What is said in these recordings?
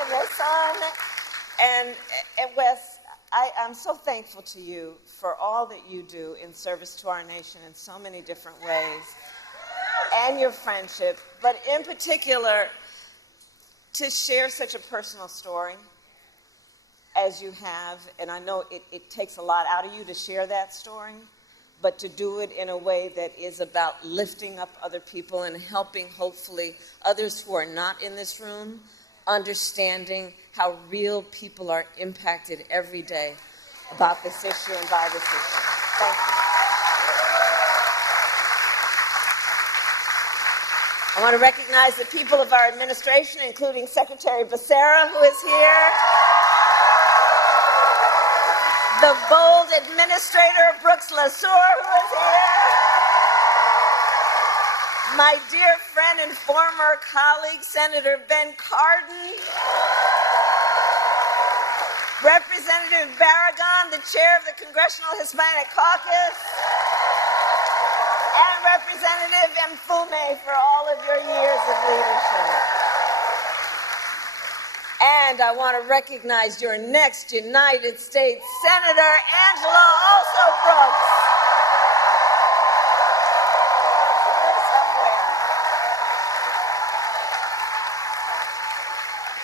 and their son. And Wes, I'm so thankful to you for all that you do in service to our nation in so many different ways, and your friendship, but in particular, to share such a personal story as you have. And I know it takes a lot out of you to share that story, but to do it in a way that is about lifting up other people and helping, hopefully, others who are not in this room, understanding how real people are impacted every day about this issue and by this issue. Thank you. I want to recognize the people of our administration, including Secretary Becerra, who is here, the bold administrator, Brooks LaSure, who is here, my dear friend and former colleague, Senator Ben Cardin, Representative Barragan, the chair of the Congressional Hispanic Caucus, and Representative Mfume for all of your years of leadership. And I want to recognize your next United States Senator, Angela Also Brooks.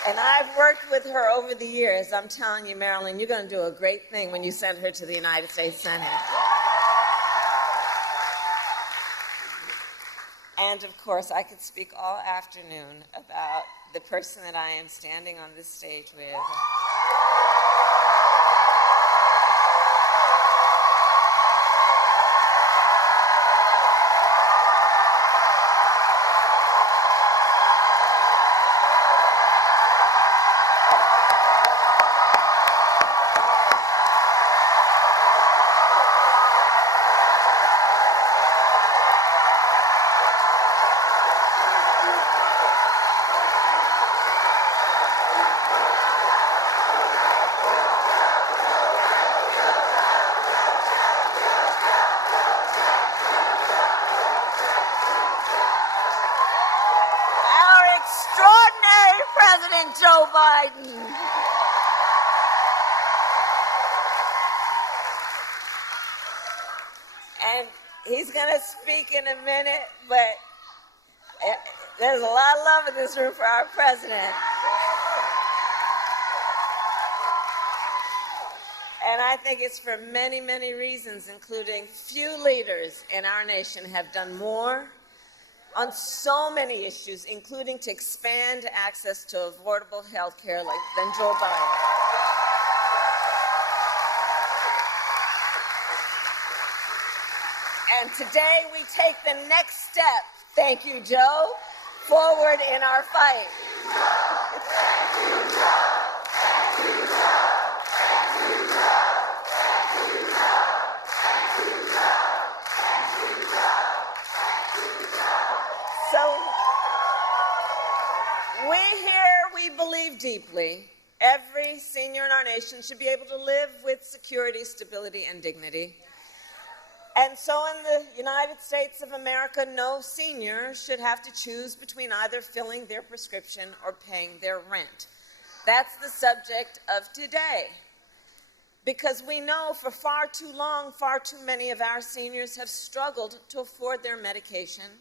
And I've worked with her over the years. I'm telling you, Marilyn, you're going to do a great thing when you send her to the United States Senate. And of course, I could speak all afternoon about the person that I am standing on this stage with. Joe Biden. And he's going to speak in a minute, but there's a lot of love in this room for our president. And I think it's for many, many reasons, including few leaders in our nation have done more on so many issues, including to expand access to affordable health care than Joe Biden. And today we take the next step, thank you, Joe, forward in our fight. We believe deeply every senior in our nation should be able to live with security, stability, and dignity. And so in the United States of America, no senior should have to choose between either filling their prescription or paying their rent. That's the subject of today. Because we know for far too long, far too many of our seniors have struggled to afford their medication.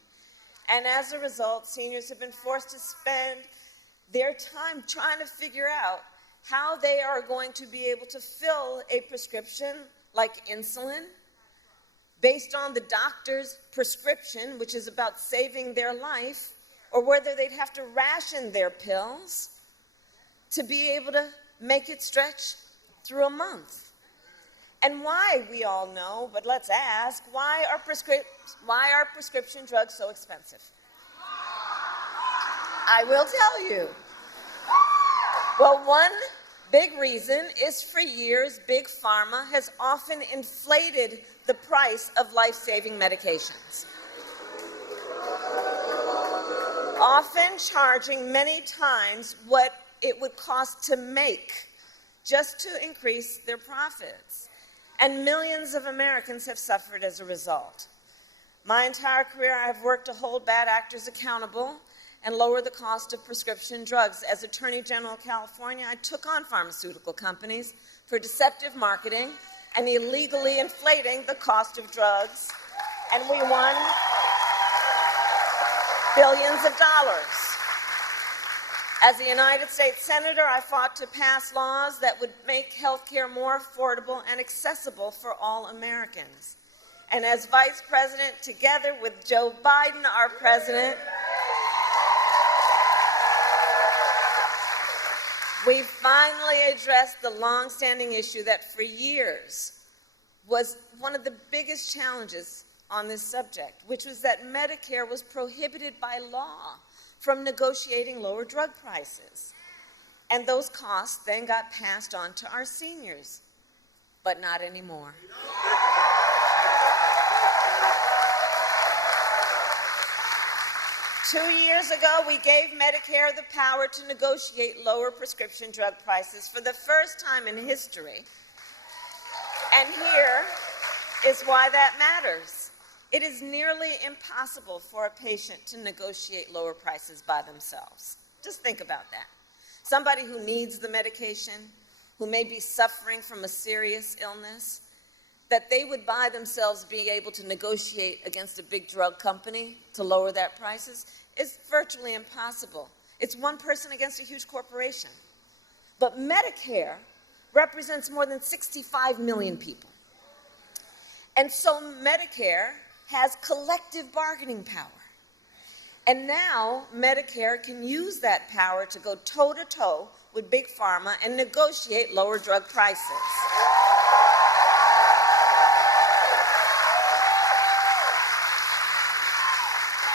And as a result, seniors have been forced to spend their time trying to figure out how they are going to be able to fill a prescription like insulin based on the doctor's prescription, which is about saving their life, or whether they'd have to ration their pills to be able to make it stretch through a month. And why, we all know, but let's ask, why are prescription drugs so expensive? I will tell you. Well, one big reason is for years, Big Pharma has often inflated the price of life-saving medications, often charging many times what it would cost to make just to increase their profits. And millions of Americans have suffered as a result. My entire career, I've worked to hold bad actors accountable, and lower the cost of prescription drugs. As Attorney General of California, I took on pharmaceutical companies for deceptive marketing and illegally inflating the cost of drugs, and we won billions of dollars. As a United States Senator, I fought to pass laws that would make health care more affordable and accessible for all Americans. And as Vice President, together with Joe Biden, our President, we finally addressed the long-standing issue that for years was one of the biggest challenges on this subject, which was that Medicare was prohibited by law from negotiating lower drug prices. And those costs then got passed on to our seniors, but not anymore. 2 years ago, we gave Medicare the power to negotiate lower prescription drug prices for the first time in history. And here is why that matters. It is nearly impossible for a patient to negotiate lower prices by themselves. Just think about that. Somebody who needs the medication, who may be suffering from a serious illness, that they would by themselves be able to negotiate against a big drug company to lower that prices is virtually impossible. It's one person against a huge corporation. But Medicare represents more than 65 million people. And so Medicare has collective bargaining power. And now Medicare can use that power to go toe-to-toe with Big Pharma and negotiate lower drug prices.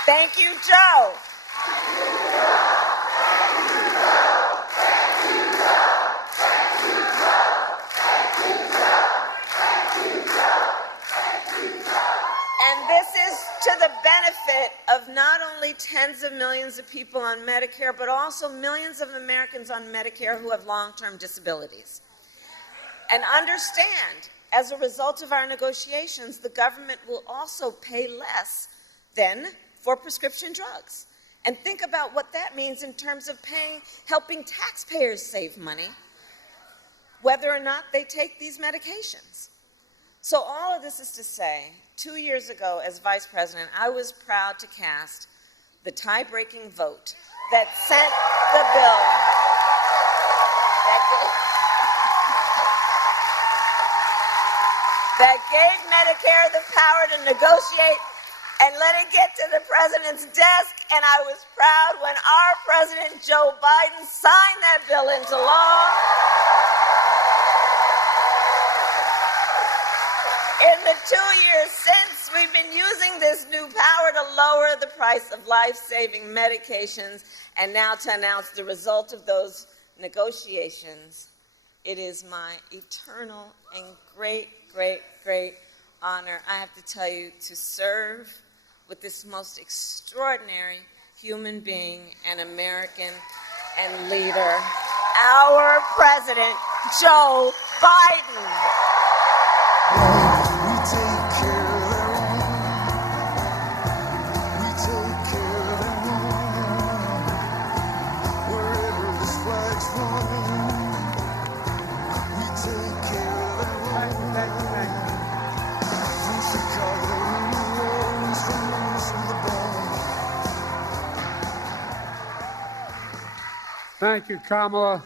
Thank you, Joe. And this is to the benefit of not only tens of millions of people on Medicare, but also millions of Americans on Medicare who have long-term disabilities. And understand, as a result of our negotiations, the government will also pay less than for prescription drugs. And think about what that means in terms of helping taxpayers save money, whether or not they take these medications. So all of this is to say, 2 years ago as Vice President, I was proud to cast the tie-breaking vote that sent the bill that gave Medicare the power to negotiate and let it get to the president's desk, and I was proud when our President Joe Biden signed that bill into law. In the 2 years since, we've been using this new power to lower the price of life-saving medications, and now to announce the result of those negotiations. It is my eternal and great, great, great honor, I have to tell you, to serve with this most extraordinary human being and American and leader, our President, Joe Biden. We take care of their own. We take care of their own. Wherever this flag's flown, we take care of their own. From Chicago to New Orleans, from Memphis to the bone. Thank you, Kamala.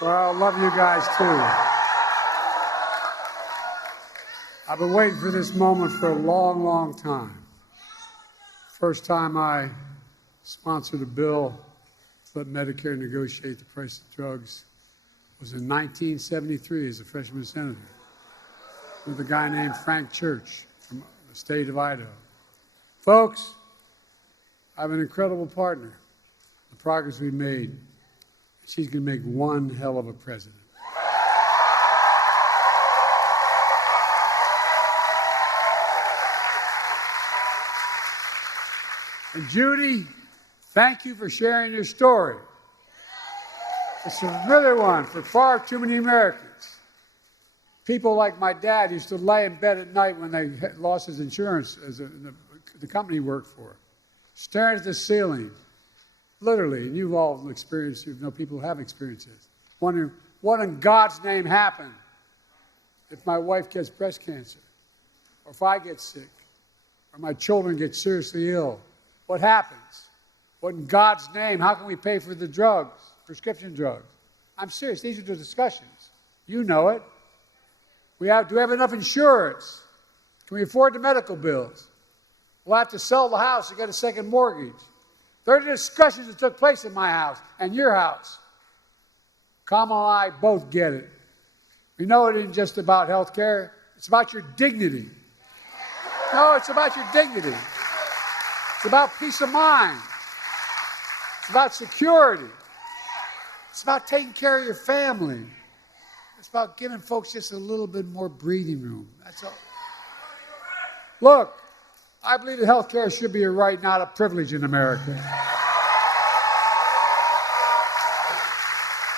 Well, I love you guys, too. I've been waiting for this moment for a long, long time. First time I sponsored a bill to let Medicare negotiate the price of drugs was in 1973 as a freshman senator with a guy named Frank Church from the state of Idaho. Folks, I have an incredible partner. The progress we've made, she's going to make one hell of a president. And Judy, thank you for sharing your story. It's a familiar one for far too many Americans. People like my dad used to lay in bed at night when they lost his insurance as the company he worked for. staring at the ceiling, literally, and you've all experienced, you know people who have experienced this, wondering, what in God's name happened if my wife gets breast cancer, or if I get sick, or my children get seriously ill? What happens? What in God's name, how can we pay for the drugs, prescription drugs? I'm serious, these are the discussions. You know it. Do we have enough insurance? Can we afford the medical bills? We'll have to sell the house to get a second mortgage. There are discussions that took place in my house and your house. Kamala and I both get it. We know it isn't just about health care. It's about your dignity. No, it's about your dignity. It's about peace of mind. It's about security. It's about taking care of your family. It's about giving folks just a little bit more breathing room. That's all. Look, I believe that health care should be a right, not a privilege in America.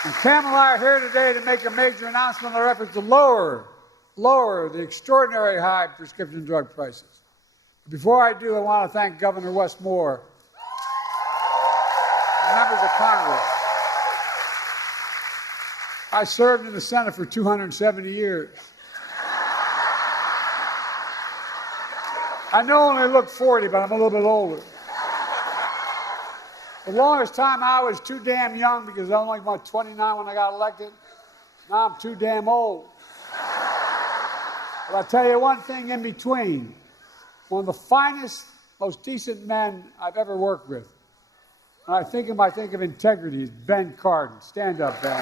And Kamala and I are here today to make a major announcement on our efforts to lower the extraordinary high prescription drug prices. But before I do, I want to thank Governor Westmore and members of Congress. I served in the Senate for 270 years. I know I only look 40, but I'm a little bit older. The longest time I was too damn young because I was only about 29 when I got elected. Now I'm too damn old. But I'll tell you one thing in between. One of the finest, most decent men I've ever worked with. When I think of integrity is Ben Cardin. Stand up, Ben.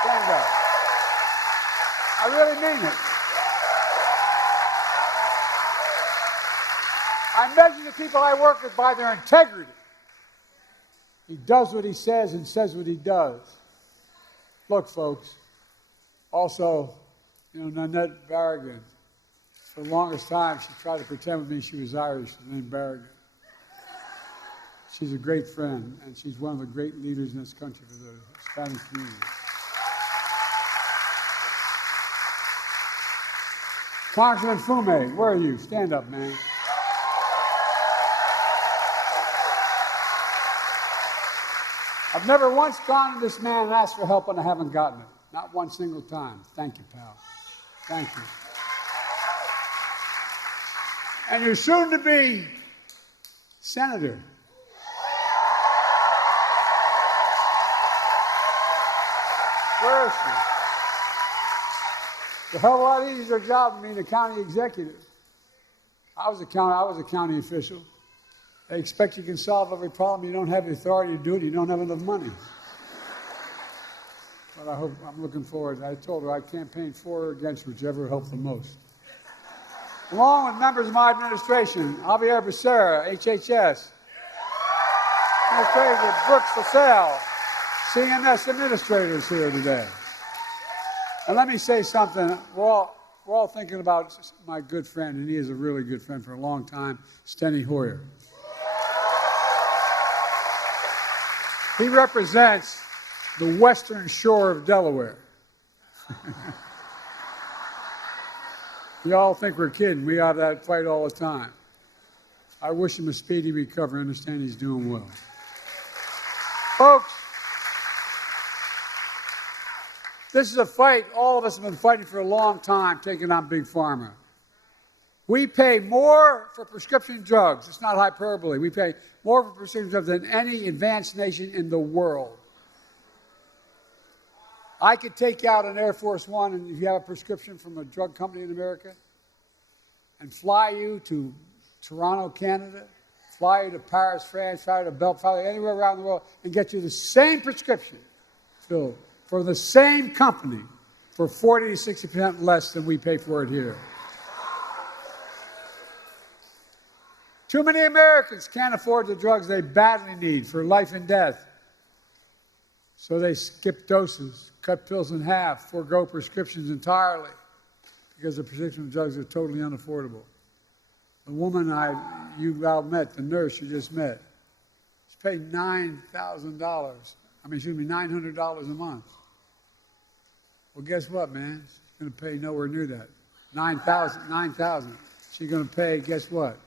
Stand up. I really mean it. I measure the people I work with by their integrity. He does what he says and says what he does. Look, folks, also, Nanette Barragan, for the longest time, she tried to pretend with me she was Irish, named Barragan. She's a great friend, and she's one of the great leaders in this country for the Hispanic community. Congressman Fume, where are you? Stand up, man. I've never once gone to this man and asked for help and I haven't gotten it. Not one single time. Thank you, pal. Thank you. And you're soon to be senator. Where is she? It's a hell of a lot easier job than being a county executive. I was a county official. They expect you can solve every problem. You don't have the authority to do it. You don't have enough money. But I'm looking forward. I told her I'd campaign for or against whichever helped the most. Along with members of my administration, Javier Becerra, HHS, Administrator Brooks LaSalle, CMS administrators here today. And let me say something. We're all thinking about my good friend, and he is a really good friend for a long time, Steny Hoyer. He represents the western shore of Delaware. You all think we're kidding. We have that fight all the time. I wish him a speedy recovery. I understand he's doing well. Folks, this is a fight all of us have been fighting for a long time, taking on Big Pharma. We pay more for prescription drugs. It's not hyperbole. We pay more for prescription drugs than any advanced nation in the world. I could take you out on Air Force One, and if you have a prescription from a drug company in America, and fly you to Toronto, Canada, fly you to Paris, France, fly you to Belgium, fly you anywhere around the world, and get you the same prescription filled for the same company for 40 to 60% less than we pay for it here. Too many Americans can't afford the drugs they badly need for life and death. So they skip doses, cut pills in half, forego prescriptions entirely because the prescription drugs are totally unaffordable. The woman you all met, the nurse you just met, she's paid $900 a month. Well, guess what, man? She's going to pay nowhere near that. $9,000. She's going to pay, guess what?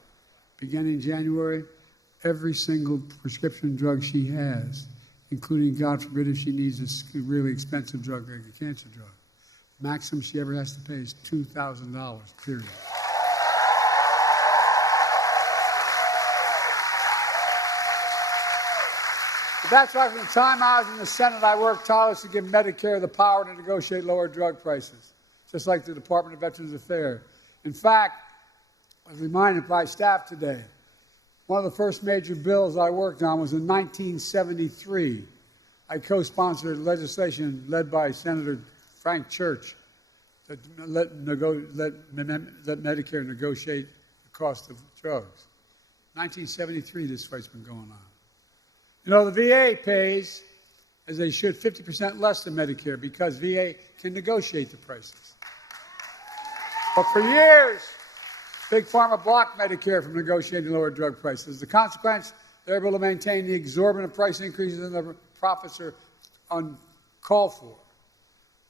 Beginning January, every single prescription drug she has, including, God forbid, if she needs a really expensive drug like a cancer drug. Maximum she ever has to pay is $2,000, period. But that's why from the time I was in the Senate, I worked tirelessly to give Medicare the power to negotiate lower drug prices, just like the Department of Veterans Affairs. In fact, I was reminded by staff today, one of the first major bills I worked on was in 1973. I co-sponsored legislation led by Senator Frank Church that let Medicare negotiate the cost of drugs. 1973, this fight's been going on. You know, the VA pays, as they should, 50% less than Medicare because VA can negotiate the prices. But for years, Big Pharma blocked Medicare from negotiating lower drug prices. As a consequence, they're able to maintain the exorbitant price increases and the profits are uncalled for.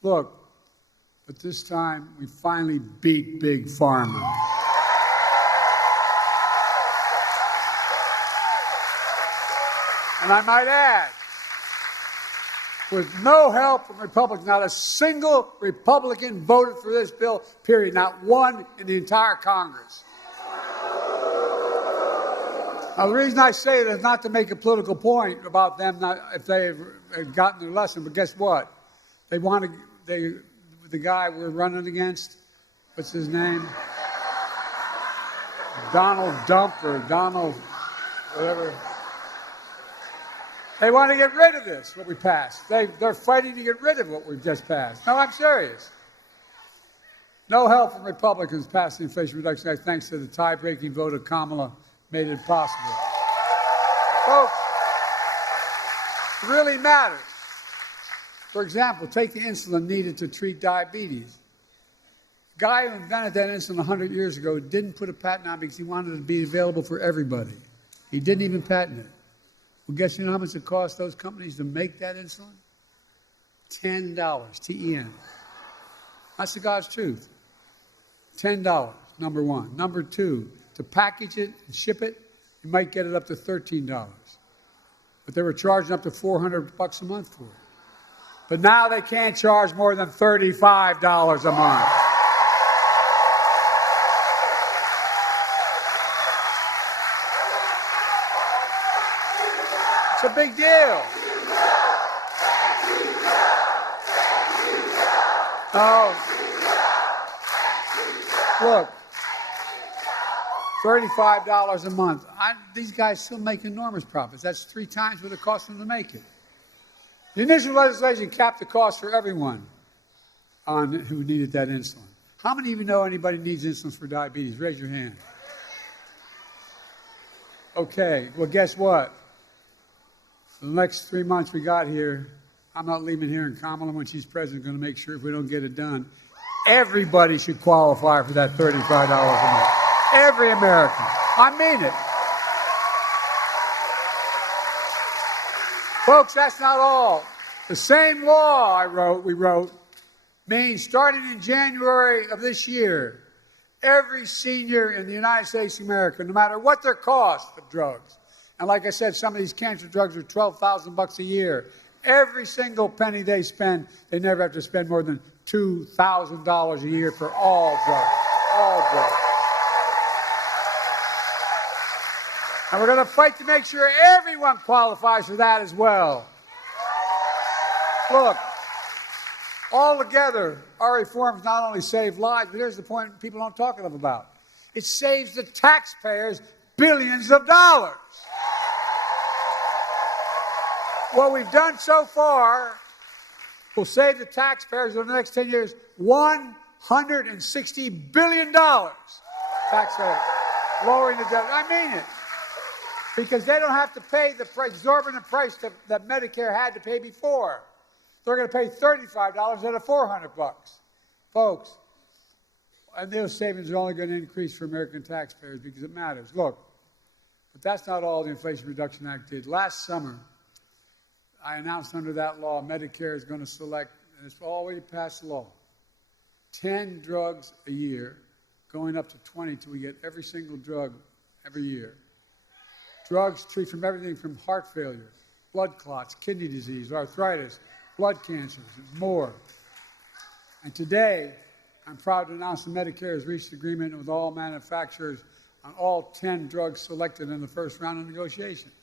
Look, but this time we finally beat Big Pharma. And I might add, with no help from Republicans, not a single Republican voted for this bill, period. Not one in the entire Congress. Now, the reason I say it is not to make a political point about them, not if they had gotten their lesson, but guess what? The guy we're running against, what's his name? Donald Dump or Donald, whatever. They want to get rid of this, what we passed. They're fighting to get rid of what we've just passed. No, I'm serious. No help from Republicans passed the Inflation Reduction Act thanks to the tie-breaking vote of Kamala made it possible. Folks, it really matters. For example, take the insulin needed to treat diabetes. The guy who invented that insulin 100 years ago didn't put a patent on it because he wanted it to be available for everybody. He didn't even patent it. Well, guess you know how much it cost those companies to make that insulin? $10, T-E-N. That's the God's truth. $10, number one. Number two, to package it and ship it, you might get it up to $13. But they were charging up to $400 a month for it. But now they can't charge more than $35 a month. It's a big deal. Oh, look, $35 a month. These guys still make enormous profits. That's 3 times what it cost them to make it. The initial legislation capped the cost for everyone who needed that insulin. How many of you know anybody needs insulin for diabetes? Raise your hand. Okay, well, guess what? For the next 3 months we got here, I'm not leaving here, and Kamala, when she's president, going to make sure if we don't get it done, everybody should qualify for that $35 a month. Every American. I mean it. Folks, that's not all. The same law we wrote, means starting in January of this year, every senior in the United States of America, no matter what their cost of drugs, and like I said, some of these cancer drugs are $12,000 a year. Every single penny they spend, they never have to spend more than $2,000 a year for all drugs. All drugs. And we're going to fight to make sure everyone qualifies for that as well. Look, altogether, our reforms not only save lives, but here's the point people don't talk enough about. It saves the taxpayers billions of dollars. What we've done so far will save the taxpayers over the next 10 years $160 billion. Taxpayers, lowering the debt. I mean it. Because they don't have to pay the exorbitant price that Medicare had to pay before. They're going to pay $35 instead of $400. Folks, and those savings are only going to increase for American taxpayers because it matters. Look, but that's not all the Inflation Reduction Act did. Last summer, I announced under that law, Medicare is going to select, and it's already passed law, 10 drugs a year, going up to 20 till we get every single drug every year. Drugs treat from everything from heart failure, blood clots, kidney disease, arthritis, blood cancers, and more. And today, I'm proud to announce that Medicare has reached agreement with all manufacturers on all 10 drugs selected in the first round of negotiations.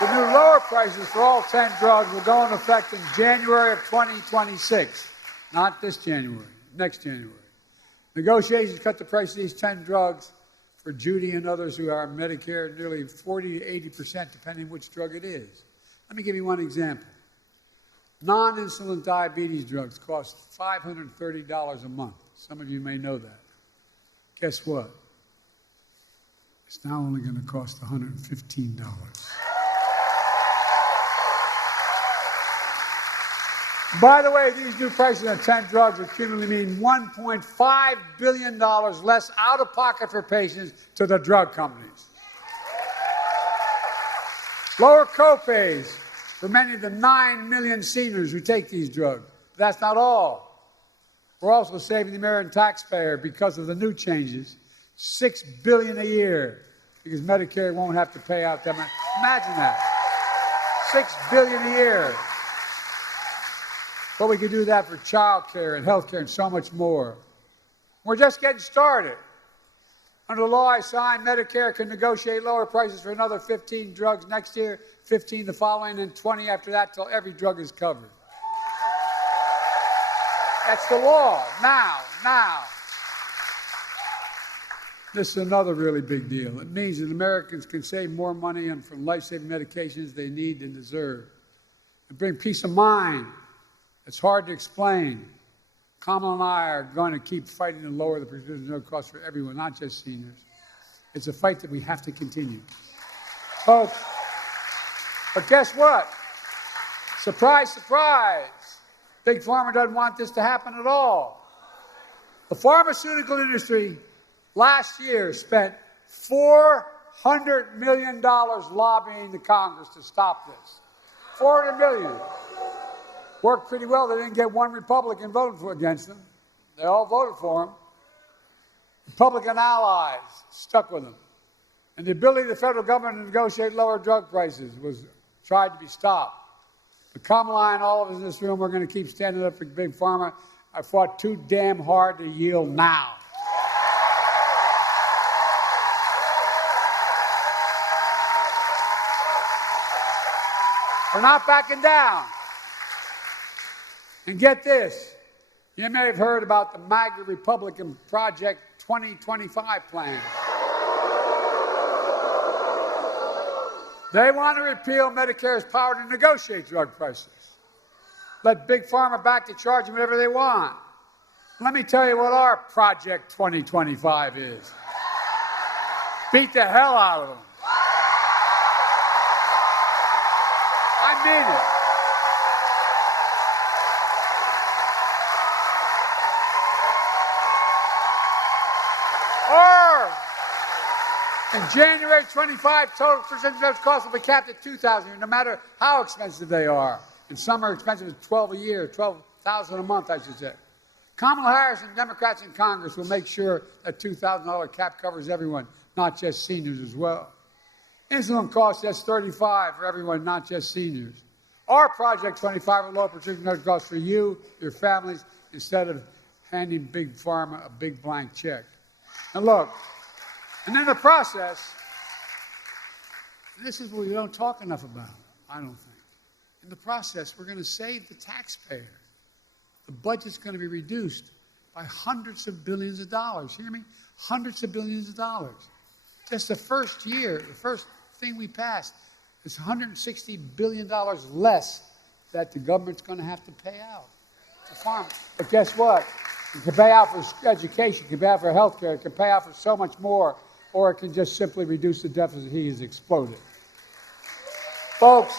The new lower prices for all 10 drugs will go into effect in January of 2026, not this January, next January. Negotiations cut the price of these 10 drugs for Judy and others who are on Medicare nearly 40 to 80%, depending which drug it is. Let me give you one example. Non-insulin diabetes drugs cost $530 a month. Some of you may know that. Guess what? It's now only going to cost $115. By the way, these new prices on 10 drugs will cumulatively mean $1.5 billion less out of pocket for patients to the drug companies. Lower copays for many of the 9 million seniors who take these drugs. But that's not all. We're also saving the American taxpayer because of the new changes, $6 billion a year, because Medicare won't have to pay out that much. Imagine that. $6 billion a year. But we could do that for child care and health care and so much more. We're just getting started. Under the law I signed, Medicare can negotiate lower prices for another 15 drugs next year, 15 the following, and 20 after that till every drug is covered. That's the law. Now. This is another really big deal. It means that Americans can save more money from life-saving medications they need and deserve. And bring peace of mind. It's hard to explain. Kamala and I are going to keep fighting to lower the prescription drug costs for everyone, not just seniors. It's a fight that we have to continue. Folks, but guess what? Surprise, surprise. Big Pharma doesn't want this to happen at all. The pharmaceutical industry last year spent $400 million lobbying the Congress to stop this. $400 million. Worked pretty well. They didn't get one Republican voting against them. They all voted for him. Republican allies stuck with him. And the ability of the federal government to negotiate lower drug prices was tried to be stopped. But Kamala and all of us in this room, we're going to keep standing up for Big Pharma. I fought too damn hard to yield now. We're not backing down. And get this, you may have heard about the MAGA Republican Project 2025 plan. They want to repeal Medicare's power to negotiate drug prices. Let Big Pharma back to charging whatever they want. Let me tell you what our Project 2025 is. Beat the hell out of them. I mean it. In January 25, total prescription drugs costs will be capped at $2,000, no matter how expensive they are. And some are expensive as $12 a year, $12,000 a month, I should say. Kamala Harris and Democrats in Congress will make sure that $2,000 cap covers everyone, not just seniors as well. Insulin costs just $35 for everyone, not just seniors. Our Project 25 will lower prescription drug costs for you, your families, instead of handing Big Pharma a big blank check. And look, and in the process, this is what we don't talk enough about, I don't think. In the process, we're going to save the taxpayer. The budget's going to be reduced by hundreds of billions of dollars. Hear me? Hundreds of billions of dollars. Just the first year, the first thing we passed, is $160 billion less that the government's going to have to pay out to farmers. But guess what? It can pay out for education, it can pay out for health care, it can pay out for so much more, or it can just simply reduce the deficit. He has exploded. Folks,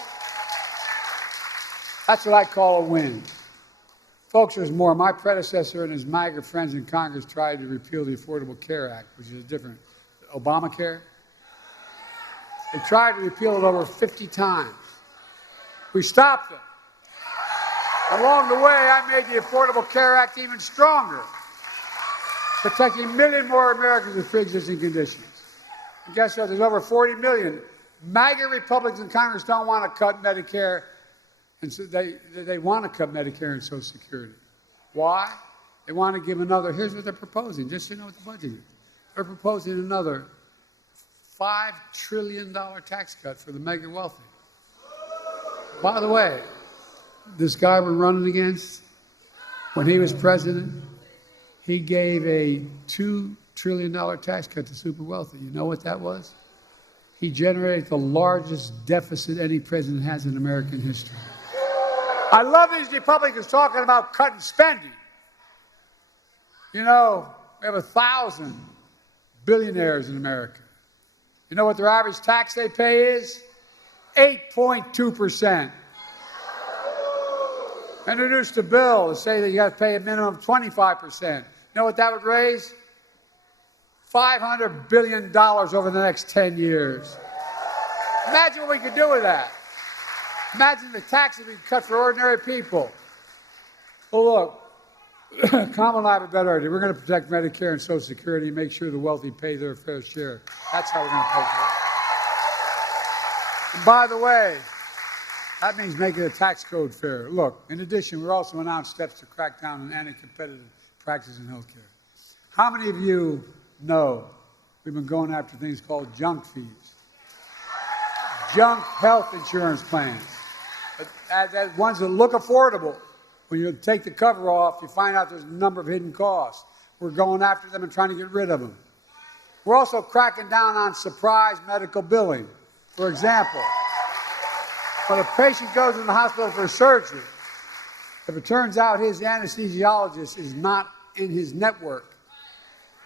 that's what I call a win. Folks, there's more. My predecessor and his MAGA friends in Congress tried to repeal the Affordable Care Act, which is different. Obamacare. They tried to repeal it over 50 times. We stopped them. Along the way, I made the Affordable Care Act even stronger, protecting a million more Americans with pre-existing conditions. And guess what? There's over 40 million. MAGA Republicans in Congress don't want to cut Medicare, and so they want to cut Medicare and Social Security. Why? They want to give another, here's what they're proposing, just so you know what the budget is. They're proposing another $5 trillion tax cut for the mega wealthy. By the way, this guy we're running against, when he was president, he gave a $2 trillion tax cut to super wealthy. You know what that was? He generated the largest deficit any president has in American history. I love these Republicans talking about cutting spending. You know, we have 1,000 billionaires in America. You know what their average tax they pay is? 8.2%. Introduced a bill to say that you got to pay a minimum of 25%. You know what that would raise? $500 billion over the next 10 years. Imagine what we could do with that. Imagine the taxes we could cut for ordinary people. Well, look, Kamala and I have a better idea. We're going to protect Medicare and Social Security and make sure the wealthy pay their fair share. That's how we're going to pay for it. And by the way, that means making the tax code fair. Look, in addition, we're also announced steps to crack down on anti-competitive practices in healthcare. How many of you know we've been going after things called junk fees? Junk health insurance plans. But ones that look affordable. When you take the cover off, you find out there's a number of hidden costs. We're going after them and trying to get rid of them. We're also cracking down on surprise medical billing. For example, when a patient goes in the hospital for surgery, if it turns out his anesthesiologist is not in his network,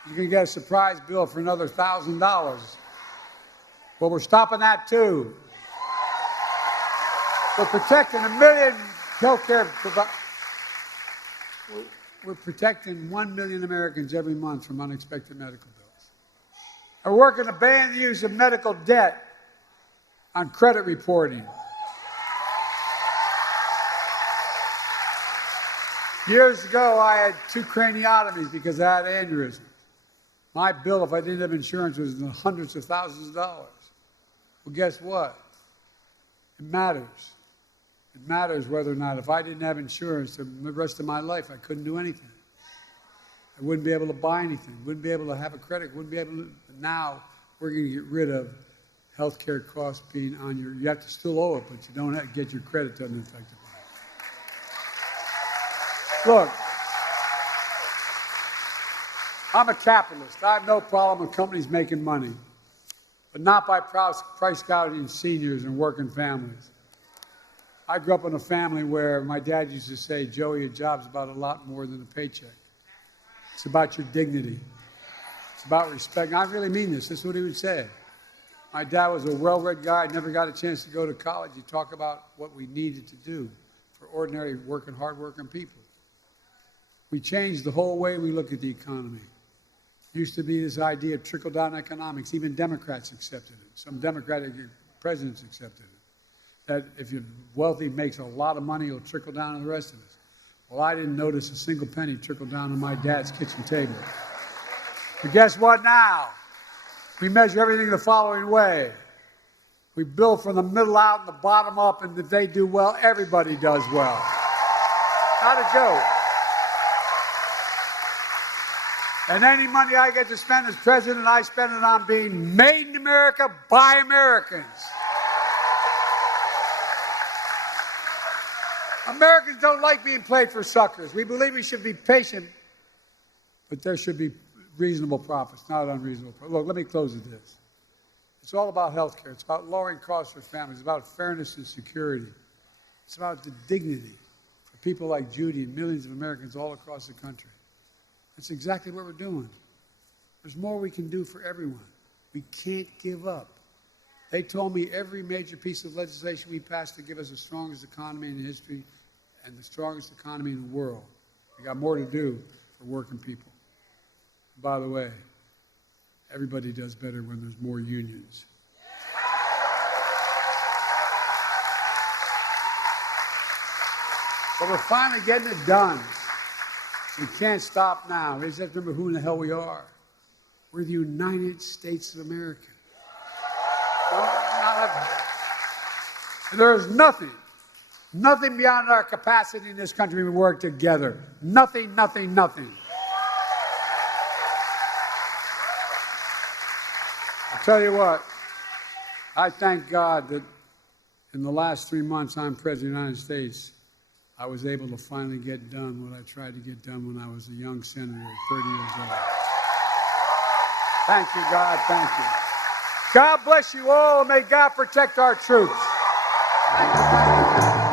you're going to get a surprise bill for another $1,000. Well, we're stopping that too. We're protecting 1 million healthcare providers. We're protecting 1 million Americans every month from unexpected medical bills. We're working to ban the use of medical debt on credit reporting. Years ago, I had 2 craniotomies because I had aneurysms. My bill, if I didn't have insurance, was in the hundreds of thousands of dollars. Well, guess what? It matters. It matters whether or not, if I didn't have insurance the rest of my life, I couldn't do anything. I wouldn't be able to buy anything, wouldn't be able to have a credit, wouldn't be able to. Now, we're going to get rid of health care costs being on your, you have to still owe it, but you don't have to get your credit doesn't affect it. Look, I'm a capitalist. I have no problem with companies making money, but not by price gouging seniors and working families. I grew up in a family where my dad used to say, Joey, a job's about a lot more than a paycheck. It's about your dignity. It's about respect. And I really mean this. This is what he would say. My dad was a well-read guy. I never got a chance to go to college. He'd talk about what we needed to do for ordinary working, hard-working people. We changed the whole way we look at the economy. It used to be this idea of trickle-down economics. Even Democrats accepted it. Some Democratic presidents accepted it. That if you're wealthy, makes a lot of money, it'll trickle down to the rest of us. Well, I didn't notice a single penny trickle down on my dad's kitchen table. But guess what now? We measure everything the following way. We build from the middle out and the bottom up, and if they do well, everybody does well. Not a joke. And any money I get to spend as president, I spend it on being made in America by Americans. Americans don't like being played for suckers. We believe we should be patient, but there should be reasonable profits, not unreasonable profits. Look, let me close with this. It's all about health care. It's about lowering costs for families. It's about fairness and security. It's about the dignity for people like Judy and millions of Americans all across the country. That's exactly what we're doing. There's more we can do for everyone. We can't give up. They told me every major piece of legislation we passed to give us the strongest economy in history and the strongest economy in the world. We got more to do for working people. By the way, everybody does better when there's more unions. But we're finally getting it done. We can't stop now. We just have to remember who in the hell we are. We're the United States of America. There is nothing beyond our capacity in this country. We work together. Nothing. I'll tell you what, I thank God that in the last 3 months I'm President of the United States, I was able to finally get done what I tried to get done when I was a young senator at 30 years old. Thank you, God. Thank you. God bless you all, and may God protect our troops. Thank you.